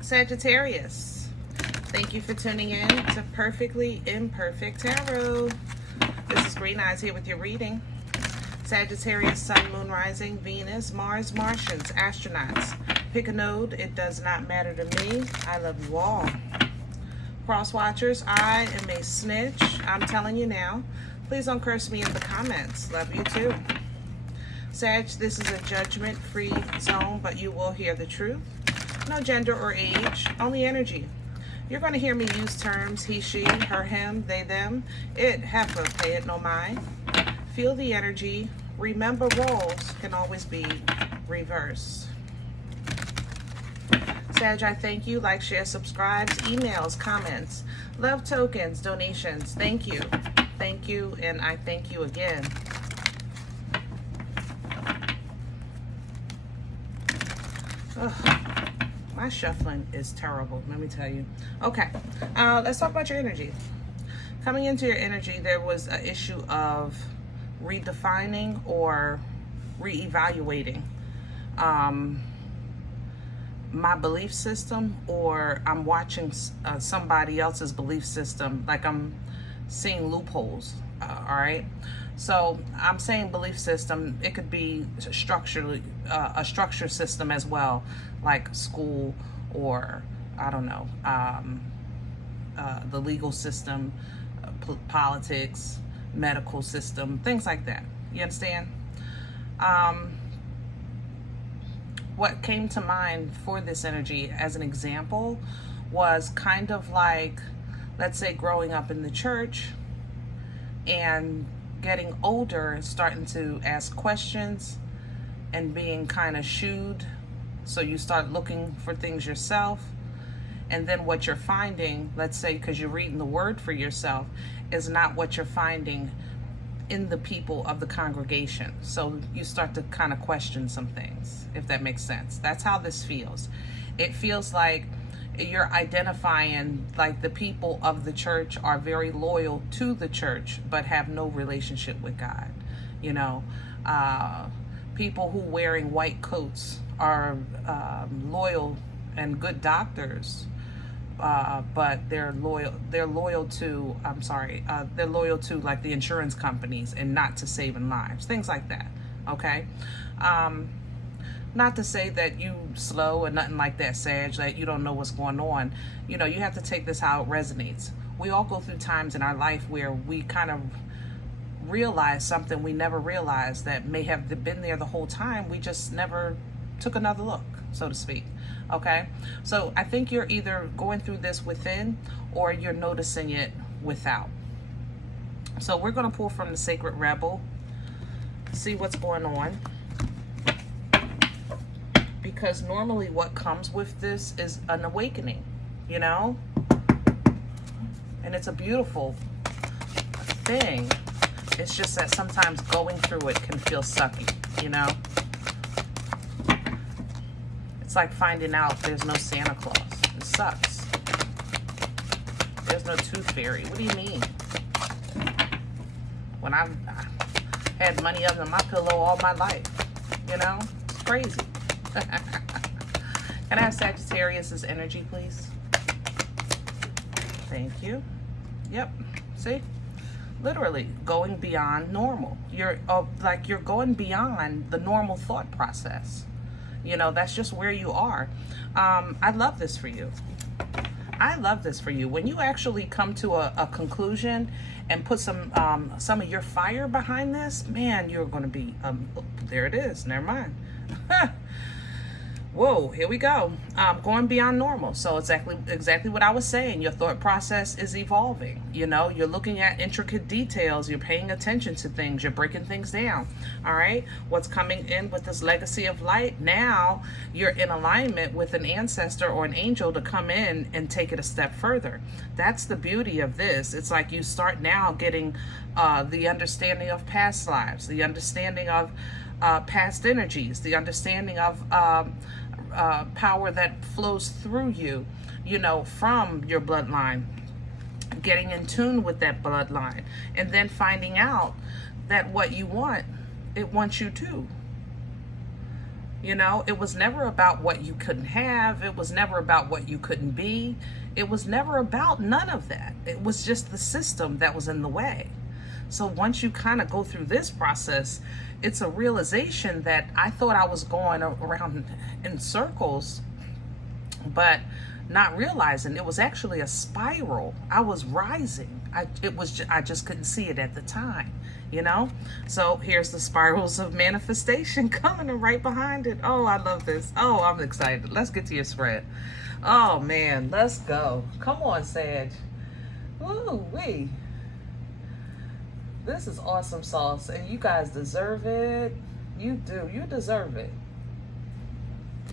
Sagittarius, thank you for tuning in to Perfectly Imperfect Tarot. This is Green Eyes here with your reading. Sagittarius, Sun, Moon, Rising, Venus, Mars, Martians, astronauts. Pick a node. It does not matter to me. I love you all. Cross watchers, I am a snitch. I'm telling you now. Please don't curse me in the comments. Love you too. Sag, this is a judgment-free zone, but you will hear the truth. No gender or age, only energy. You're going to hear me use terms he, she, her, him, they, them, it, heifer, pay it no mind. Feel the energy. Remember, roles can always be reversed. Sag, I thank you. Like, share, subscribes, emails, comments, love tokens, donations. Thank you. Thank you, and I thank you again. Ugh, my shuffling is terrible, let me tell you. Okay, let's talk about your energy. Coming into your energy, there was an issue of redefining or reevaluating my belief system, or I'm watching somebody else's belief system, like I'm seeing loopholes. All right, so I'm saying belief system, it could be structurally a structure system as well, like school, or I don't know, the legal system, politics, medical system, things like that. You understand? What came to mind for this energy as an example was kind of like, let's say, growing up in the church and getting older and starting to ask questions and being kind of shooed. So you start looking for things yourself. And then what you're finding, let's say, because you're reading the word for yourself, is not what you're finding in the people of the congregation. So you start to kind of question some things, if that makes sense. That's how this feels. It feels like you're identifying like the people of the church are very loyal to the church, but have no relationship with God. You know, people who wearing white coats are loyal and good doctors, but they're loyal to like the insurance companies and not to saving lives, things like that. Okay. Not to say that you slow or nothing like that, Sag, that you don't know what's going on. You know, you have to take this how it resonates. We all go through times in our life where we kind of realize something we never realized that may have been there the whole time. We just never took another look, so to speak. Okay, so I think you're either going through this within or you're noticing it without. So we're going to pull from the Sacred Rebel, see what's going on. Because normally what comes with this is an awakening, you know? And it's a beautiful thing. It's just that sometimes going through it can feel sucky, you know? It's like finding out there's no Santa Claus. It sucks. There's no tooth fairy. What do you mean? When I had money under my pillow all my life, you know? It's crazy. Can I have Sagittarius's energy, please? Thank you. Yep. See? Literally going beyond normal. You're going beyond the normal thought process. You know, that's just where you are. I love this for you. I love this for you. When you actually come to a conclusion and put some of your fire behind this, man, you're going to be, there it is. Never mind. Whoa, here we go. Going beyond normal. So exactly what I was saying. Your thought process is evolving. You know, you're looking at intricate details. You're paying attention to things. You're breaking things down. All right. What's coming in with this legacy of light? Now you're in alignment with an ancestor or an angel to come in and take it a step further. That's the beauty of this. It's like you start now getting the understanding of past lives, the understanding of past energies, the understanding of power that flows through you, you know, from your bloodline, getting in tune with that bloodline, and then finding out that what you want, it wants you too. You know, it was never about what you couldn't have. It was never about what you couldn't be. It was never about none of that. It was just the system that was in the way. So once you kind of go through this process, it's a realization that I thought I was going around in circles, but not realizing it was actually a spiral. I was rising. I just couldn't see it at the time, you know? So here's the spirals of manifestation coming right behind it. Oh, I love this. Oh, I'm excited. Let's get to your spread. Oh man, let's go. Come on, Sag. Ooh, wee. This is awesome sauce, and you guys deserve it. You do. You deserve it.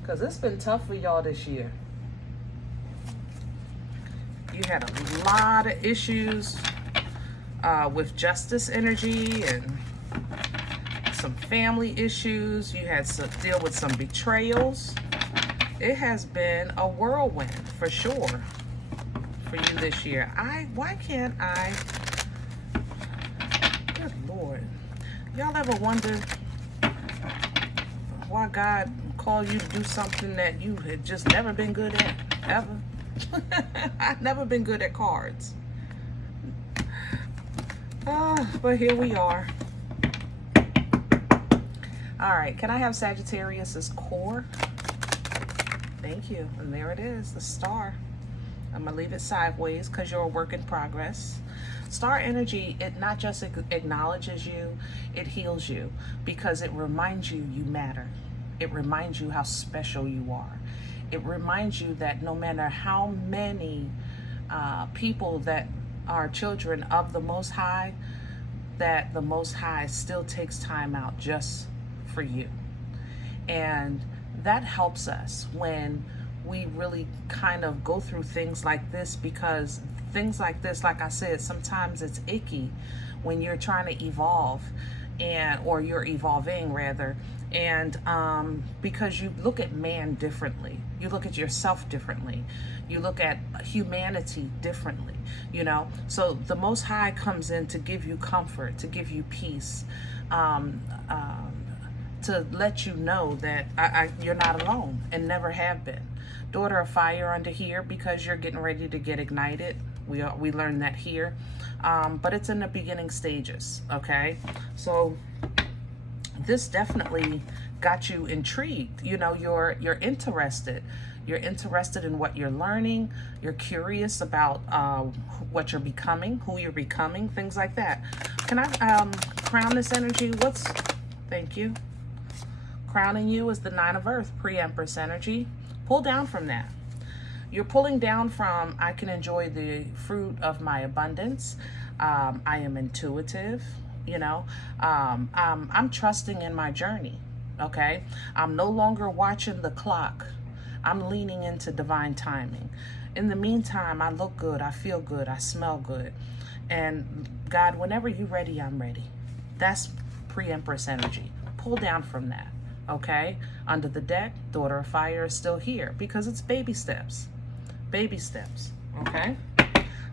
Because it's been tough for y'all this year. You had a lot of issues with justice energy and some family issues. You had to deal with some betrayals. It has been a whirlwind for sure for you this year. Why can't I? Good Lord. Y'all ever wonder why God called you to do something that you had just never been good at, ever? I've never been good at cards. But here we are. All right, can I have Sagittarius's core? Thank you. And there it is, the star. I'm gonna leave it sideways because you're a work in progress. Star energy, it not just acknowledges you, it heals you because it reminds you you matter. It reminds you how special you are. It reminds you that no matter how many people that are children of the Most High, that the Most High still takes time out just for you. And that helps us when we really kind of go through things like this, because things like this, like I said, sometimes it's icky when you're trying to evolve, or you're evolving rather, and because you look at man differently, you look at yourself differently, you look at humanity differently, you know. So the Most High comes in to give you comfort, to give you peace, to let you know that you're not alone and never have been. Daughter of fire under here because you're getting ready to get ignited. We learned that here, but it's in the beginning stages. Okay, so this definitely got you intrigued. You know, you're interested. You're interested in what you're learning. You're curious about what you're becoming, who you're becoming, things like that. Can I crown this energy? Thank you. Crowning you is the Nine of Earth, pre-Empress energy. Pull down from that. You're pulling down from, I can enjoy the fruit of my abundance. I am intuitive, you know. I'm trusting in my journey, okay? I'm no longer watching the clock. I'm leaning into divine timing. In the meantime, I look good, I feel good, I smell good. And God, whenever you're ready, I'm ready. That's pre-Empress energy. Pull down from that. Okay, under the deck, Daughter of Fire is still here because it's baby steps. Baby steps, okay?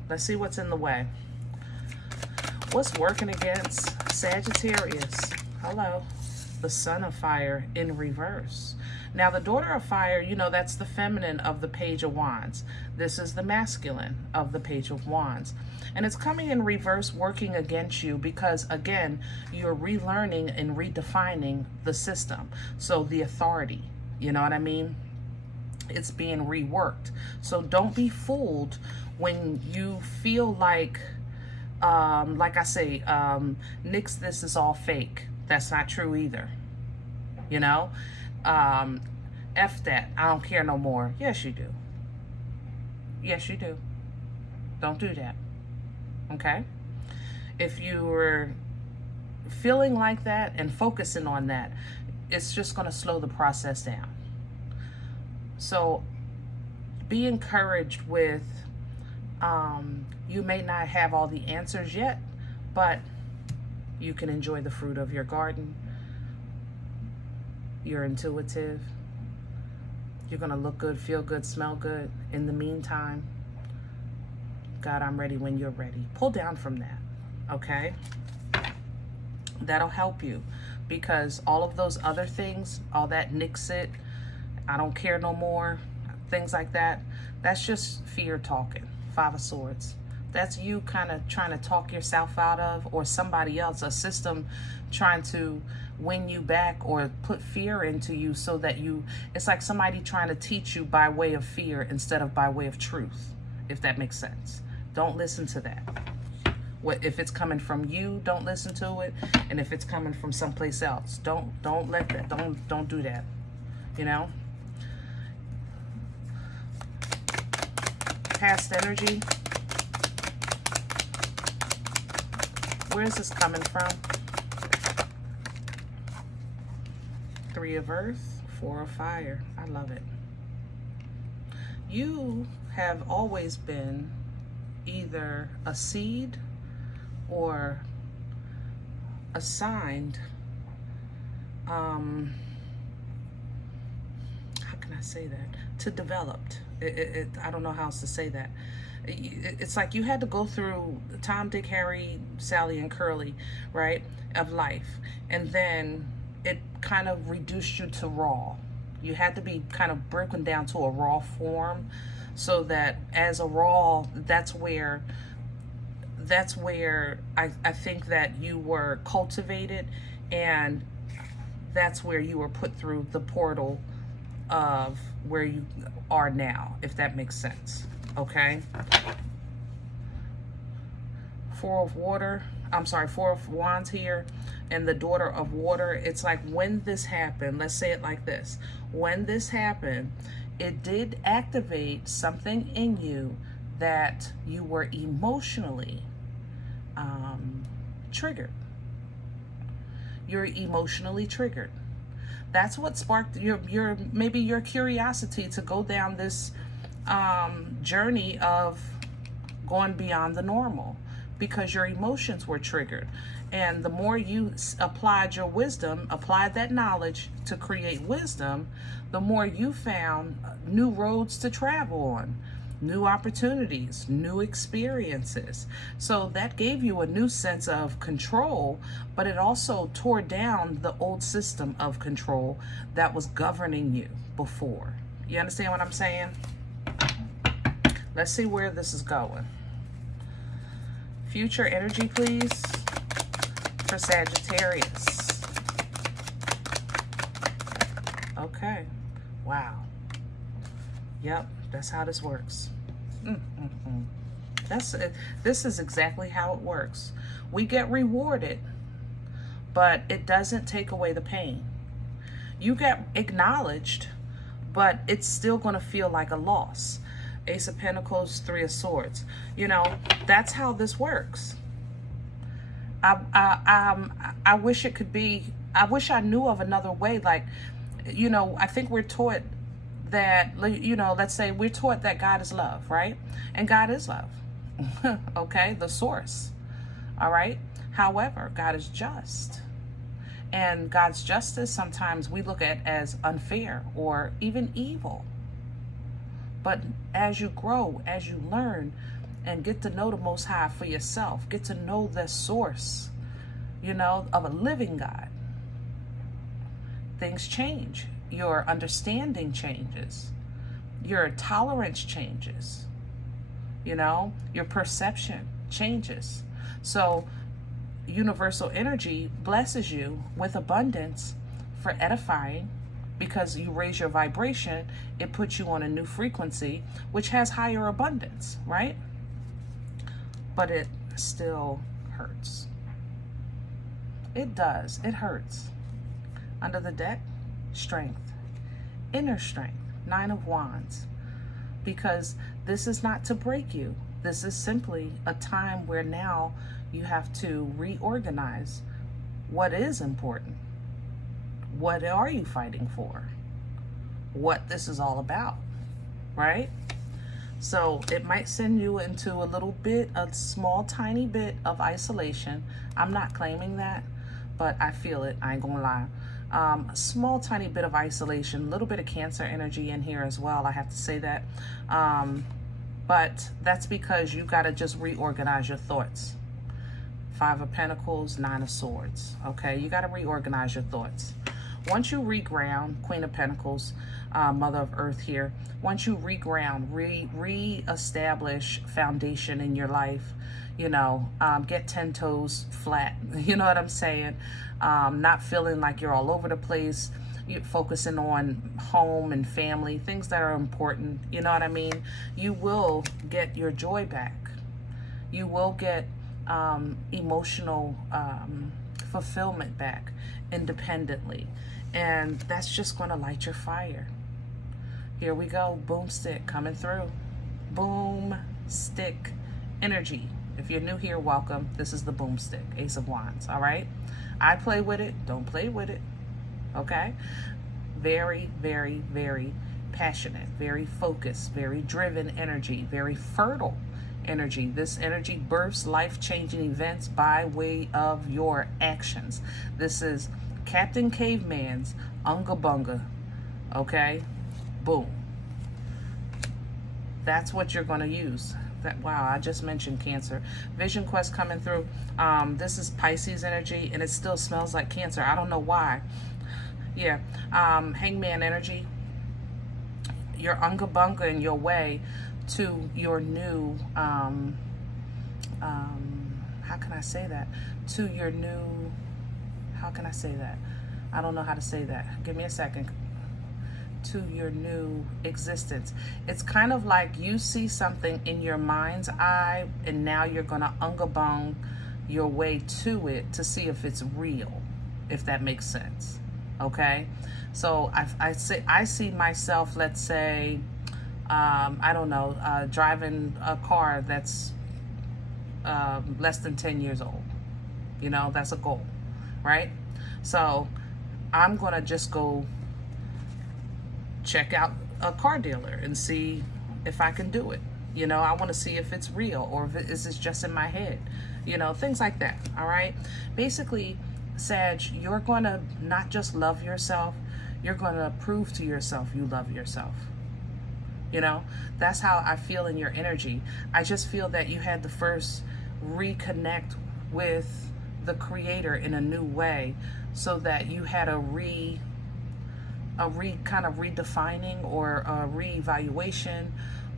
Let's see what's in the way. What's working against Sagittarius? Hello, the Son of Fire in reverse. Now, the Daughter of Fire, you know, that's the feminine of the Page of Wands. This is the masculine of the Page of Wands. And it's coming in reverse, working against you because, again, you're relearning and redefining the system. So the authority, you know what I mean? It's being reworked. So don't be fooled when you feel like I say, nix, this is all fake. That's not true either, you know? F that, I don't care no more. Yes, you do. Yes, you do. Don't do that. Okay? If you're feeling like that and focusing on that, it's just going to slow the process down. So be encouraged with, you may not have all the answers yet, but you can enjoy the fruit of your garden. You're intuitive. You're going to look good, feel good, smell good. In the meantime, God, I'm ready when you're ready. Pull down from that, okay? That'll help you because all of those other things, all that nix it, I don't care no more, things like that, that's just fear talking. Five of Swords. That's you kind of trying to talk yourself out of, or somebody else, a system trying to win you back or put fear into you so that you, it's like somebody trying to teach you by way of fear instead of by way of truth, if that makes sense. Don't listen to that. If it's coming from you, don't listen to it. And if it's coming from someplace else, don't let that, don't do that, you know? Past energy. Where is this coming from? Three of Earth, Four of Fire. I love it. You have always been either a seed or assigned, how can I say that? To developed. I don't know how else to say that. It's like you had to go through Tom, Dick, Harry, Sally, and Curly, right, of life. And then it kind of reduced you to raw. You had to be kind of broken down to a raw form, so that as a raw, that's where I think that you were cultivated, and that's where you were put through the portal of where you are now, if that makes sense. Okay. Four of Wands here, and the Daughter of Water. It's like when this happened, let's say it like this. When this happened, it did activate something in you that you were emotionally triggered. You're emotionally triggered. That's what sparked maybe your curiosity to go down this journey of going beyond the normal, because your emotions were triggered. And the more you applied your wisdom, applied that knowledge to create wisdom, the more you found new roads to travel on, new opportunities, new experiences. So that gave you a new sense of control, but it also tore down the old system of control that was governing you before. You understand what I'm saying? Let's see where this is going. Future energy, please, for Sagittarius. Okay. Wow. Yep, that's how this works. This is exactly how it works. We get rewarded, but it doesn't take away the pain. You get acknowledged, but it's still going to feel like a loss. Ace of Pentacles, Three of Swords. You know, that's how this works. I wish it could be, I wish I knew of another way. Like, you know, I think we're taught that, you know, let's say we're taught that God is love, right? And God is love. Okay, the source. All right. However, God is just. And God's justice sometimes we look at as unfair or even evil. But as you grow, as you learn and get to know the Most High for yourself, get to know the source, you know, of a living God, things change. Your understanding changes. Your tolerance changes. You know, your perception changes. So universal energy blesses you with abundance for edifying, because you raise your vibration, it puts you on a new frequency, which has higher abundance, right? But it still hurts. It does. It hurts. Under the deck, strength. Inner strength. Nine of Wands. Because this is not to break you. This is simply a time where now you have to reorganize what is important. What are you fighting for? What this is all about, right? So it might send you into a little bit, a small, tiny bit of isolation. I'm not claiming that, but I feel it. I ain't gonna lie. Small, tiny bit of isolation, a little bit of Cancer energy in here as well. I have to say that. But that's because you got to just reorganize your thoughts. Five of Pentacles, Nine of Swords. Okay, you got to reorganize your thoughts. Once you reground, Queen of Pentacles, Mother of Earth here, once you reground, re-establish foundation in your life, you know, get 10 toes flat, you know what I'm saying? Not feeling like you're all over the place, you're focusing on home and family, things that are important, you know what I mean? You will get your joy back. You will get emotional fulfillment back independently. And that's just going to light your fire. Here we go. Boomstick coming through. Boomstick energy. If you're new here, welcome. This is the Boomstick, Ace of Wands. All right. I play with it. Don't play with it. Okay. Very, very, very passionate, very focused, very driven energy, very fertile energy. This energy births life-changing events by way of your actions. This is Captain Caveman's Unga Bunga. Okay? Boom. That's what you're going to use. Wow, I just mentioned Cancer. Vision Quest coming through. This is Pisces energy, and it still smells like Cancer. I don't know why. Yeah. Hangman energy. Your Unga Bunga in your way to your new, how can I say that? To your new, how can I say that? I don't know how to say that. Give me a second. To your new existence. It's kind of like you see something in your mind's eye, and now you're going to Unga Bung your way to it to see if it's real, if that makes sense. Okay? So I see myself, let's say, I don't know, driving a car that's less than 10 years old. You know, that's a goal, right? So I'm going to just go check out a car dealer and see if I can do it. You know, I want to see if it's real or if is this just in my head, you know, things like that. All right. Basically, Sag, you're going to not just love yourself, you're going to prove to yourself you love yourself. You know, that's how I feel in your energy. I just feel that you had to first reconnect with the Creator in a new way, so that you had a kind of redefining or a reevaluation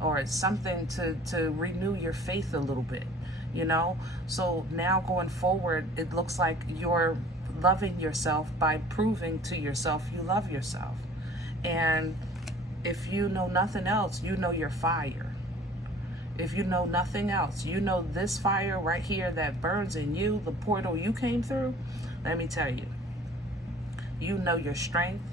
or something to renew your faith a little bit, you know? So now going forward, it looks like you're loving yourself by proving to yourself you love yourself. And if you know nothing else, you know your fire. If you know nothing else, you know this fire right here that burns in you, the portal you came through. Let me tell you, you know your strength,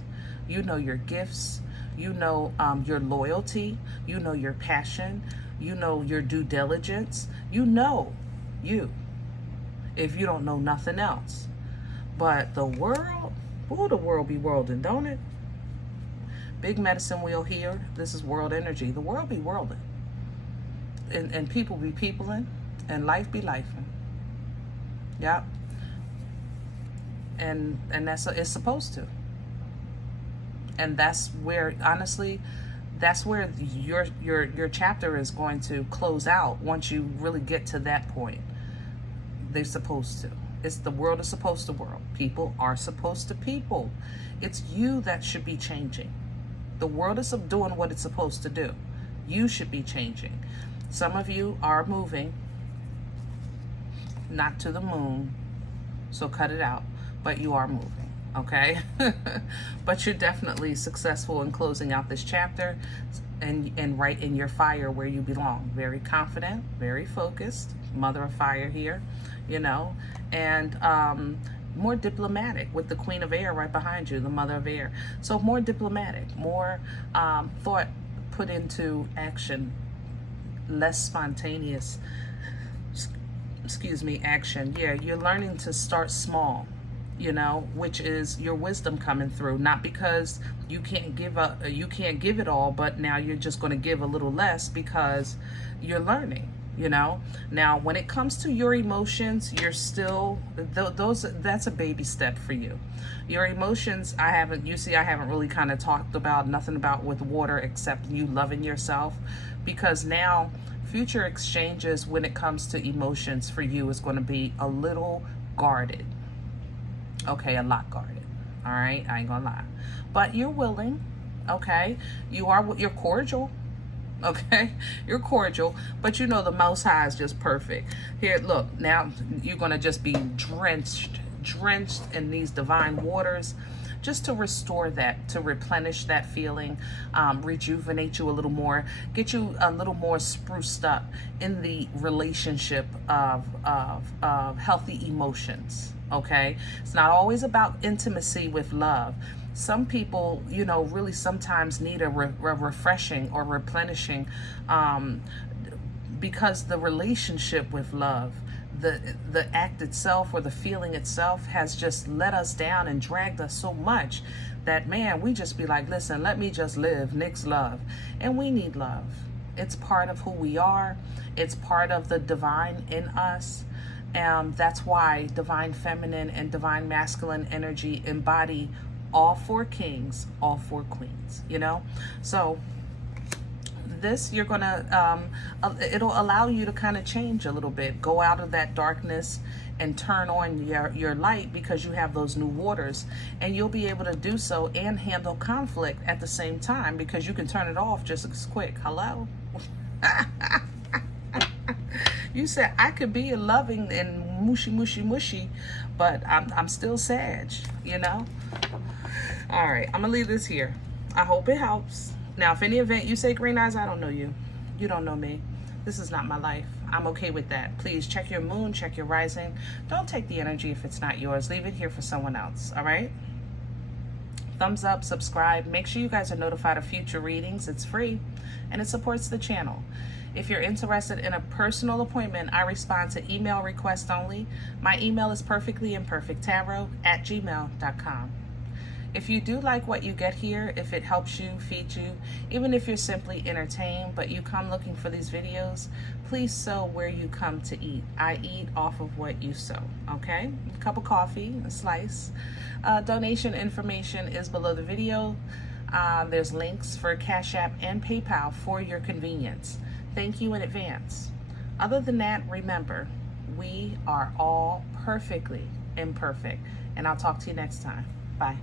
you know your gifts, you know your loyalty, you know your passion, you know your due diligence, you know you, if you don't know nothing else. But the world, oh, the world be worlding, don't it? Big medicine wheel here. This is world energy. The world be worlding. And people be peopling, and life be lifing. Yep. And that's it's supposed to. And that's where, honestly, that's where your chapter is going to close out once you really get to that point. They're supposed to. It's the world is supposed to world. People are supposed to people. It's you that should be changing. The world is doing what it's supposed to do. You should be changing. Some of you are moving, not to the moon, so cut it out, but you are moving, okay? But you're definitely successful in closing out this chapter and right in your fire where you belong. Very confident, very focused, mother of fire here, you know, and more diplomatic with the Queen of Air right behind you, the Mother of Air. So more diplomatic, more thought put into action, less spontaneous, action. Yeah, you're learning to start small, you know, which is your wisdom coming through. Not because you can't give it all, but now you're just going to give a little less because you're learning. you know. Now when it comes to your emotions, you're still that's a baby step for you. Your emotions, I haven't really kind of talked about nothing about with water except you loving yourself, because now future exchanges when it comes to emotions for you is going to be a little guarded. Okay, a lot guarded. All right, I ain't gonna lie, but you're willing. Okay, you're cordial. Okay, you're cordial, but you know the Most High is just perfect. Here, look, now you're gonna just be drenched in these divine waters, just to restore that, to replenish that feeling, rejuvenate you a little more, get you a little more spruced up in the relationship of healthy emotions. Okay, it's not always about intimacy with love. Some people, you know, really sometimes need a refreshing or replenishing, because the relationship with love, the act itself or the feeling itself has just let us down and dragged us so much that, man, we just be like, listen, let me just live, nix love. And we need love. It's part of who we are. It's part of the divine in us. That's why divine feminine and divine masculine energy embody all four kings, all four queens, you know. So this, you're gonna it'll allow you to kind of change a little bit, go out of that darkness and turn on your light, because you have those new waters, and you'll be able to do so and handle conflict at the same time, because you can turn it off just as quick. Hello. You said I could be a loving and mushy, but I'm still Sag, you know. All right, I'm gonna leave this here. I hope it helps. Now, if any event you say green eyes, I don't know you. You don't know me. This is not my life. I'm okay with that. Please check your moon, check your rising. Don't take the energy if it's not yours. Leave it here for someone else, all right? Thumbs up, subscribe. Make sure you guys are notified of future readings. It's free, and it supports the channel. If you're interested in a personal appointment, I respond to email requests only. My email is perfectlyimperfecttarot@gmail.com. If you do like what you get here, if it helps you, feeds you, even if you're simply entertained, but you come looking for these videos, please sow where you come to eat. I eat off of what you sow, okay? A cup of coffee, a slice. Donation information is below the video. There's links for CashApp and PayPal for your convenience. Thank you in advance. Other than that, remember, we are all perfectly imperfect. And I'll talk to you next time. Bye.